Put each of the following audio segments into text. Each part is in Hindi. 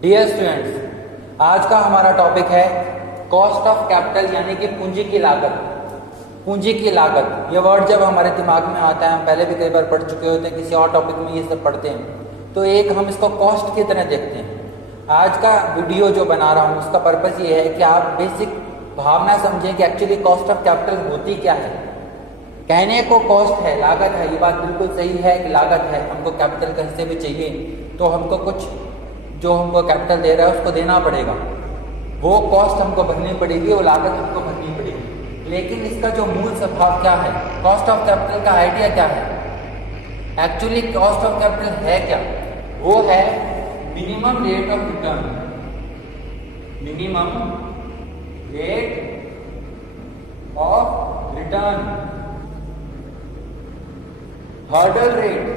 डियर स्टूडेंट्स, आज का हमारा टॉपिक है कॉस्ट ऑफ कैपिटल यानी कि पूंजी की लागत। पूंजी की लागत ये वर्ड जब हमारे दिमाग में आता है, हम पहले भी कई बार पढ़ चुके होते हैं, किसी और टॉपिक में ये सब पढ़ते हैं, तो एक हम इसको कॉस्ट की तरह देखते हैं। आज का वीडियो जो बना रहा हूँ उसका पर्पस ये है कि आप बेसिक भावना समझें कि एक्चुअली कॉस्ट ऑफ कैपिटल होती क्या है। कहने को कॉस्ट है, लागत है, ये बात बिल्कुल सही है कि लागत है, हमको कैपिटल कहीं से भी चाहिए तो हमको कुछ जो हमको कैपिटल दे रहा है उसको देना पड़ेगा, वो कॉस्ट हमको भरनी पड़ेगी, वो लागत हमको भरनी पड़ेगी। लेकिन इसका जो मूल स्वभाव क्या है, कॉस्ट ऑफ कैपिटल का आइडिया क्या है, एक्चुअली कॉस्ट ऑफ कैपिटल है क्या? वो है minimum rate of return. Minimum rate of return, hurdle rate.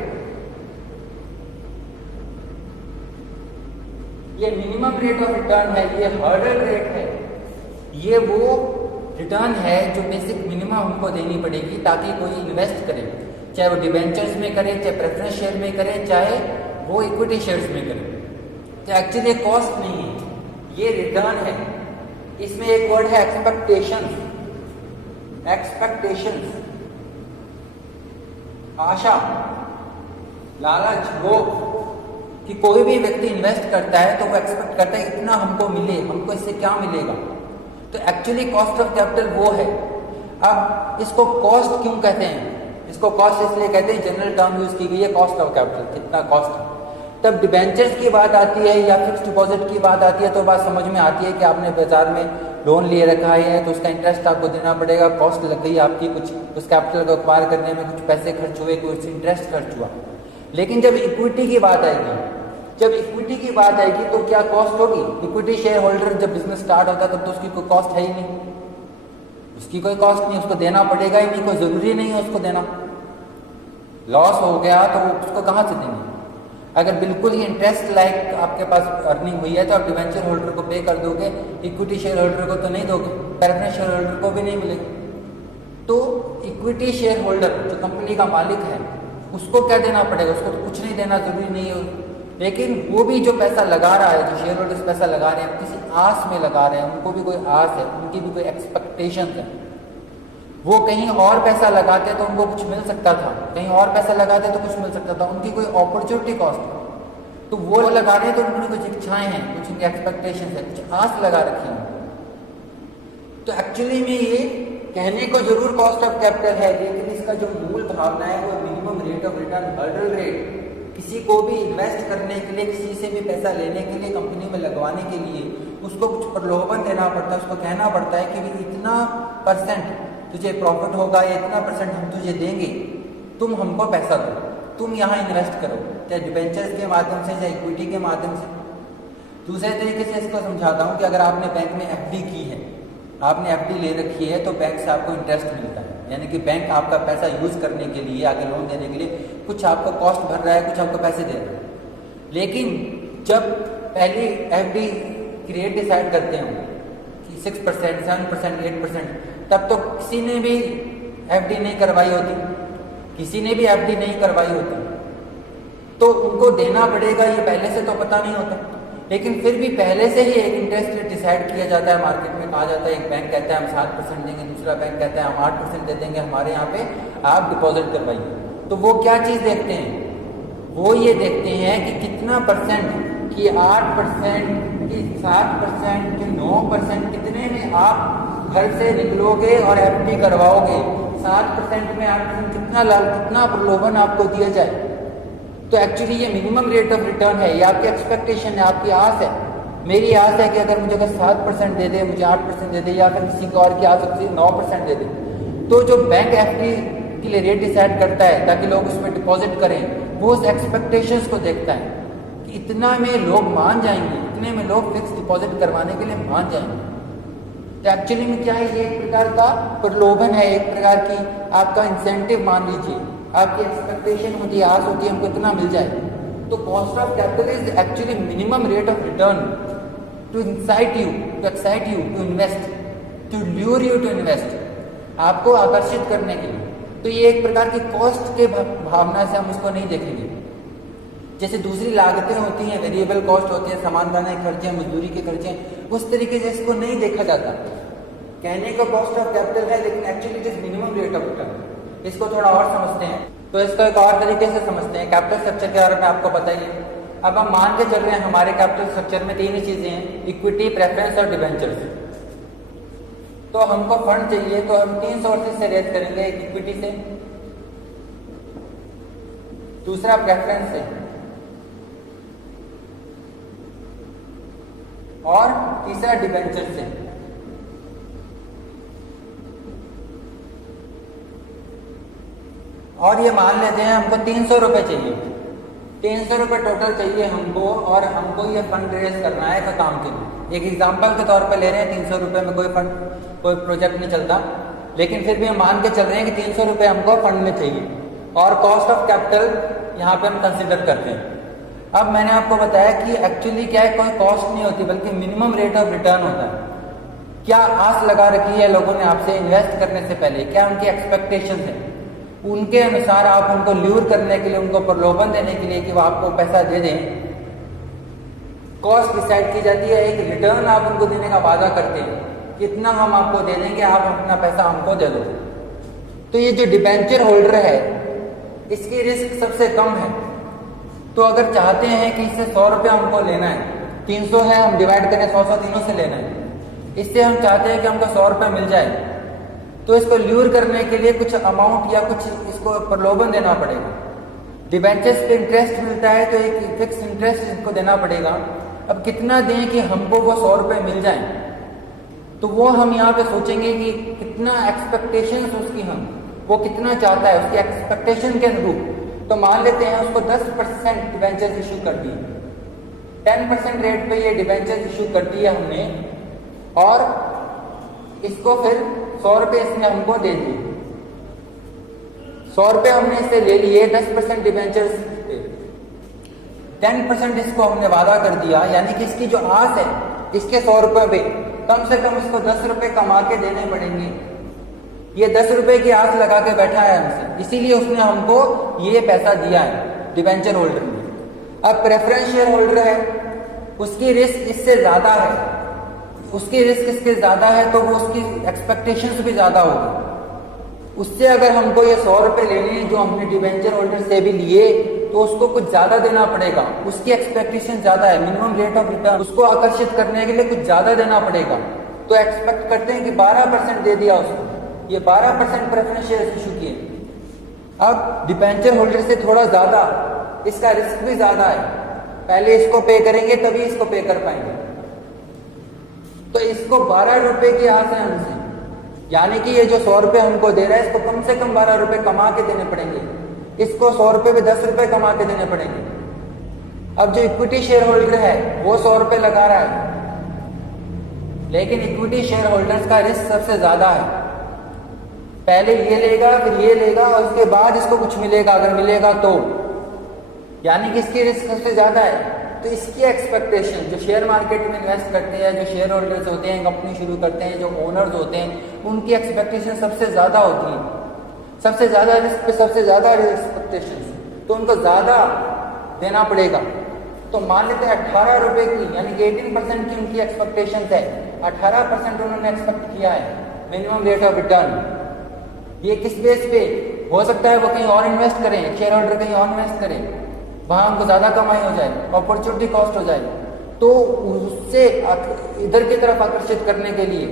ये मिनिमम रेट ऑफ रिटर्न है, ये हर्डल रेट है, ये वो रिटर्न है जो बेसिक मिनिमम हमको देनी पड़ेगी ताकि कोई इन्वेस्ट करे, चाहे वो डिबेंचर्स में करे, चाहे प्रेफरेंस शेयर में करे, चाहे वो इक्विटी शेयर्स में करे। तो एक्चुअली कॉस्ट नहीं है, ये रिटर्न है। इसमें एक वर्ड है एक्सपेक्टेशन। एक्सपेक्टेशन, आशा, लालच, वो कि कोई भी व्यक्ति इन्वेस्ट करता है तो वो एक्सपेक्ट करता है इतना हमको मिले, हमको इससे क्या मिलेगा। तो एक्चुअली कॉस्ट ऑफ कैपिटल वो है। अब इसको कॉस्ट क्यों कहते हैं? इसको कॉस्ट इसलिए कहते हैं, जनरल टर्म यूज की गई है कॉस्ट ऑफ कैपिटल, कितना कॉस्ट है। तब डिबेंचर्स की बात आती है या फिक्स्ड डिपॉजिट की बात आती है तो बात समझ में आती है कि आपने बाजार में लोन लिए रखा है तो उसका इंटरेस्ट आपको देना पड़ेगा, कॉस्ट लग गई आपकी, कुछ उस कैपिटल को एक्वायर करने में कुछ पैसे खर्च हुए, कुछ इंटरेस्ट खर्च हुआ। लेकिन जब इक्विटी की बात आएगी, जब इक्विटी की बात आएगी तो क्या कॉस्ट होगी? इक्विटी शेयर होल्डर जब बिजनेस स्टार्ट होता है तब तो उसकी कोई कॉस्ट है ही नहीं, उसकी कोई कॉस्ट नहीं, उसको देना पड़ेगा ही नहीं, कोई जरूरी नहीं है उसको देना। लॉस हो गया तो उसको कहाँ से देंगे? अगर बिल्कुल ही इंटरेस्ट लाइक आपके पास अर्निंग हुई है तो आप डिवेंचर होल्डर को पे कर दोगे, इक्विटी शेयर होल्डर को तो नहीं दोगे, प्रेफरेंस शेयर होल्डर को भी नहीं मिलेगा। तो इक्विटी शेयर होल्डर जो कंपनी का मालिक है उसको क्या देना पड़ेगा? उसको तो कुछ नहीं देना, जरूरी नहीं है। लेकिन वो भी जो पैसा लगा रहा है, जो शेयर होल्डर्स पैसा लगा रहे हैं, किसी आस में लगा रहे हैं, उनको भी कोई आस है, उनकी भी कोई एक्सपेक्टेशन है। वो कहीं और पैसा लगाते तो उनको कुछ मिल सकता था, कहीं और पैसा लगाते तो कुछ मिल सकता था, उनकी कोई अपॉर्चुनिटी कॉस्ट है। तो वो लगा रहे हैं तो उनकी कुछ इच्छाएं हैं, कुछ उनकी एक्सपेक्टेशन है, कुछ आस लगा रखी है। तो एक्चुअली में ये कहने को जरूर कॉस्ट ऑफ कैपिटल है, लेकिन इसका जो मूल भावना है वो minimum rate of return, hurdle rate. किसी को भी इन्वेस्ट करने के लिए, किसी से भी पैसा लेने के लिए, कंपनी में लगवाने के लिए उसको कुछ प्रलोभन देना पड़ता है, उसको कहना पड़ता है कि भी इतना परसेंट तुझे प्रॉफिट होगा या इतना परसेंट हम तुझे देंगे, तुम हमको पैसा दो, तुम यहाँ इन्वेस्ट करो, चाहे डिबेंचर्स के माध्यम से, चाहे इक्विटी के माध्यम से। दूसरे तरीके से इसको समझाता हूँ कि अगर आपने बैंक में एफडी की है, आपने एफडी ले रखी है तो बैंक से आपको इंटरेस्ट मिलता है, यानी कि बैंक आपका पैसा यूज करने के लिए, आगे लोन देने के लिए कुछ आपको कॉस्ट भर रहा है, कुछ आपको पैसे दे रहा है। लेकिन जब पहली एफडी की रेट डिसाइड करते हैं कि 6%, 7%, 8%, तब तो किसी ने भी एफडी नहीं करवाई होती, किसी ने भी एफडी नहीं करवाई होती, तो उनको देना पड़ेगा ये पहले से तो पता नहीं होता। लेकिन फिर भी पहले से ही एक इंटरेस्ट रेट डिसाइड किया जाता है, मार्केट में कहा जाता है, एक बैंक कहता है हम 7% देंगे, दूसरा बैंक कहता है हम 8% दे देंगे, हमारे यहाँ पे आप डिपॉजिट करवाइए। तो वो क्या चीज़ देखते हैं? वो ये देखते हैं कि कितना परसेंट, कि 8%, कि 7%, कि 9%, कितने में आप घर से निकलोगे और एफडी करवाओगे। 7% में 8% कितना प्रलोभन आपको दिया जाए। तो एक्चुअली ये मिनिमम रेट ऑफ रिटर्न है, ये आपकी एक्सपेक्टेशन है, आपकी आस है। मेरी आस है कि अगर मुझे 7% दे दे, मुझे 8% दे दे, या फिर किसी और की आस होती है 9% दे दे, तो जो बैंक एफडी के लिए रेट डिसाइड करता है ताकि लोग उसमें डिपॉजिट करें, वो उस एक्सपेक्टेशंस को देखता है कि इतना में लोग मान जाएंगे, इतने में लोग फिक्स डिपॉजिट करवाने के लिए मान जाएंगे। तो एक्चुअली में क्या है, ये एक प्रकार का प्रलोभन है, एक प्रकार की आपका इंसेंटिव मान लीजिए, आपकी एक्सपेक्टेशन होती है, आस होती है हमको इतना मिल जाए। तो cost of capital is actually minimum rate of return to insight you, to excite you to invest, to lure you to invest, आपको आकर्षित करने के लिए। तो ये एक प्रकार की कॉस्ट के भावना से हम उसको नहीं देखेंगे। जैसे दूसरी लागतें होती हैं, वेरिएबल कॉस्ट होती है, सामान बनाने के खर्चे, मजदूरी के खर्चे, उस तरीके से इसको नहीं देखा जाता। कहने का कॉस्ट ऑफ कैपिटल है, लेकिन actually it is minimum rate of return. इसको थोड़ा और समझते हैं, तो इसको एक और तरीके से समझते हैं। कैपिटल स्ट्रक्चर के बारे में आपको पता ही है। अब हम मान के चल रहे हैं हमारे कैपिटल स्ट्रक्चर में तीन ही चीजें हैं, इक्विटी, प्रेफरेंस और डिबेंचर्स। तो हमको फंड चाहिए, तो हम 3 सोर्सेज से रेज करेंगे, एक इक्विटी से, दूसरा प्रेफरेंस से, और तीसरा डिबेंचर से। और ये मान लेते हैं हमको 300 रुपए चाहिए, 300 रुपए टोटल चाहिए हमको, और हमको ये फंड रेज करना है एक काम के लिए। एक एग्जांपल के तौर पे ले रहे हैं, 300 रुपए में कोई प्रोजेक्ट नहीं चलता, लेकिन फिर भी हम मान के चल रहे हैं कि 300 रुपए हमको फंड में चाहिए, और कॉस्ट ऑफ कैपिटल यहाँ पे हम कंसिडर करते हैं। अब मैंने आपको बताया कि एक्चुअली क्या है, कोई कॉस्ट नहीं होती बल्कि मिनिमम रेट ऑफ रिटर्न होता है। क्या आस लगा रखी है लोगों ने आपसे इन्वेस्ट करने से पहले, क्या उनकी एक्सपेक्टेशन है, उनके अनुसार आप उनको ल्यूर करने के लिए, उनको प्रलोभन देने के लिए कि वो आपको पैसा दे दें, कॉस्ट डिसाइड की जाती है। एक रिटर्न आप उनको देने का वादा करते हैं, कितना हम आपको दे देंगे, आप अपना पैसा हमको दे दो। तो ये जो डिबेंचर होल्डर है, इसकी रिस्क सबसे कम है। तो अगर चाहते हैं कि इससे 100 रुपया हमको लेना है, 300 है, हम डिवाइड करें 100 तीनों से लेना है, इससे हम चाहते हैं कि हमको 100 रुपये मिल जाए, तो इसको ल्यूर करने के लिए कुछ अमाउंट या कुछ इसको प्रलोभन देना पड़ेगा। डिबेंचर्स पे इंटरेस्ट मिलता है, तो एक फिक्स इंटरेस्ट इसको देना पड़ेगा। अब कितना दें कि हमको वो 100 रुपये मिल जाए, तो वो हम यहाँ पे सोचेंगे कि कितना एक्सपेक्टेशंस उसकी, हम वो कितना चाहता है, उसकी एक्सपेक्टेशन के अनुरूप। तो मान लेते हैं उसको 10% डिबेंचर्स इशू कर दिए, 10% रेट पे ये डिबेंचर्स इशू कर दिए हमने, और इसको फिर 100 रुपये इसने हमको दे दिए। 100 रुपये हमने इससे ले लिए, 10% डिबेंचर्स पे, 10% इसको हमने वादा कर दिया, यानी कि इसकी जो आस है, इसके 100 रुपये पे कम से कम इसको 10 रुपये कमा के देने पड़ेंगे। ये 10 रुपये की आस लगा के बैठा है हमसे, इसीलिए उसने हमको ये पैसा दिया है डिबेंचर होल्डर ने। अब प्रेफरेंस शेयर होल्डर है, उसकी रिस्क इससे ज्यादा है, उसकी रिस्क इसके ज्यादा है, तो वो उसकी एक्सपेक्टेशंस भी ज्यादा होगी। उससे अगर हमको ये 100 रुपये लेने हैं जो हमने डिबेंचर होल्डर से भी लिए, तो उसको कुछ ज्यादा देना पड़ेगा, उसकी एक्सपेक्टेशन ज्यादा है, मिनिमम रेट ऑफ रिटर्न, उसको आकर्षित करने के लिए कुछ ज्यादा देना पड़ेगा। तो एक्सपेक्ट करते हैं कि 12% दे दिया उसको, ये 12% प्रेफरेंस शेयर इशू किए। अब डिबेंचर होल्डर से थोड़ा ज्यादा, इसका रिस्क भी ज्यादा है, पहले इसको पे करेंगे तभी इसको पे कर पाएंगे। तो इसको 12 रुपए की आस है हमसे, यानी कि ये जो 100 रुपए हमको दे रहा है, इसको कम से कम 12 रुपए कमा के देने पड़ेंगे, इसको 100 रुपए पे 10 रुपए कमा के देने पड़ेंगे। अब जो इक्विटी शेयर होल्डर है वो 100 रुपए लगा रहा है, लेकिन इक्विटी शेयर होल्डर्स का रिस्क सबसे ज्यादा है। पहले ये लेगा, फिर ये लेगा, और उसके बाद इसको कुछ मिलेगा, अगर मिलेगा तो, यानी कि इसकी रिस्क सबसे ज्यादा है। तो इसकी एक्सपेक्टेशन, जो शेयर मार्केट में इन्वेस्ट करते हैं, जो शेयर होल्डर्स होते हैं, कंपनी शुरू करते हैं, जो ओनर्स होते हैं, उनकी एक्सपेक्टेशन सबसे ज्यादा होती है, सबसे ज्यादा रिस्क पे सबसे ज्यादा एक्सपेक्टेशन, तो उनको ज्यादा देना पड़ेगा। तो मान लेते हैं 18 रुपए की, यानी कि 18% की उनकी एक्सपेक्टेशन है, 18% उन्होंने एक्सपेक्ट किया है मिनिमम रेट ऑफ रिटर्न। ये किस बेस पे हो सकता है, वो कहीं और इन्वेस्ट करें, शेयर होल्डर कहीं और इन्वेस्ट करें, वहां उनको ज्यादा कमाई हो जाए, अपॉर्चुनिटी कॉस्ट हो जाए, तो उससे इधर की तरफ आकर्षित करने के लिए,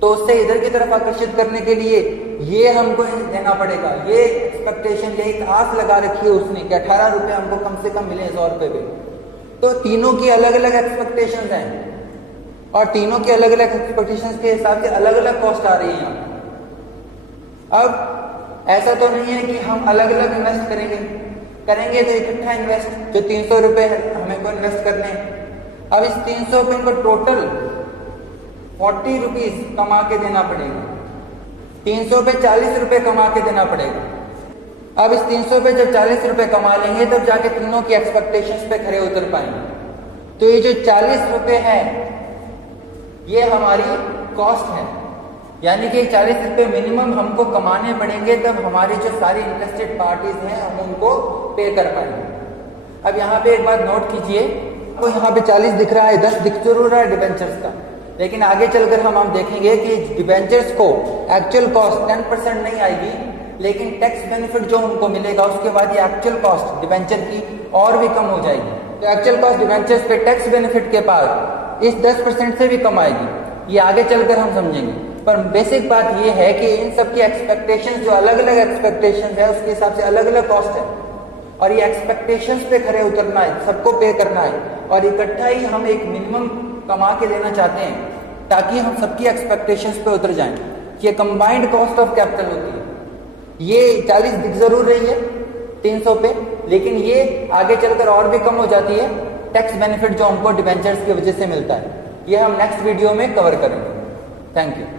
तो उससे इधर की तरफ आकर्षित करने के लिए ये हमको देना पड़ेगा। ये एक्सपेक्टेशन, ये एक आस लगा रखी है उसने कि 18 रुपये हमको कम से कम मिले 100 रुपये पे। तो तीनों की अलग अलग एक्सपेक्टेशंस हैं, और तीनों के अलग अलग एक्सपेक्टेशंस के हिसाब से अलग अलग कॉस्ट आ रही है। अब ऐसा तो नहीं है कि हम अलग अलग इन्वेस्ट करेंगे तो इकट्ठा इन्वेस्ट, जो 300 रुपये हमें को इन्वेस्ट करने हैं, अब इस 300 पे इनको टोटल 40 रुपीज कमा के देना पड़ेगा, 300 पे 40 रुपये कमा के देना पड़ेगा। अब इस 300 पे जब 40 रुपये कमा लेंगे, तब जाके तीनों की एक्सपेक्टेशंस पे खरे उतर पाएंगे। तो ये जो 40 रुपये है, ये हमारी कॉस्ट है, यानी कि 40 रुपये मिनिमम हमको कमाने पड़ेंगे, तब हमारी जो सारी इंटरेस्टेड पार्टीज हैं हम उनको पे कर पाएंगे। अब यहाँ पे एक बात नोट कीजिए, तो यहाँ पे 40 दिख रहा है, 10 दिख जरूर रहा है डिबेंचर्स का, लेकिन आगे चलकर हम देखेंगे कि डिबेंचर्स को एक्चुअल कॉस्ट 10% नहीं आएगी, लेकिन टैक्स बेनिफिट जो उनको मिलेगा उसके बाद ये एक्चुअल कॉस्ट डिबेंचर की और भी कम हो जाएगी। तो एक्चुअल कॉस्ट डिबेंचर्स पे टैक्स बेनिफिट के बाद इस 10% से भी कम आएगी। ये आगे चलकर हम समझेंगे, पर बेसिक बात ये है कि इन सब की एक्सपेक्टेशंस, जो अलग अलग एक्सपेक्टेशंस है उसके हिसाब से अलग अलग कॉस्ट है, और ये एक्सपेक्टेशंस पे खरे उतरना है, सबको पे करना है, और इकट्ठा ही हम एक मिनिमम कमा के लेना चाहते हैं ताकि हम सबकी एक्सपेक्टेशंस पे उतर जाएं। ये कंबाइंड कॉस्ट ऑफ कैपिटल होती है। ये 40 दिख जरूर रही है 300 पे, लेकिन ये आगे चलकर और भी कम हो जाती है टैक्स बेनिफिट जो हमको डिबेंचर्स की वजह से मिलता है। ये हम नेक्स्ट वीडियो में कवर करेंगे। Thank you.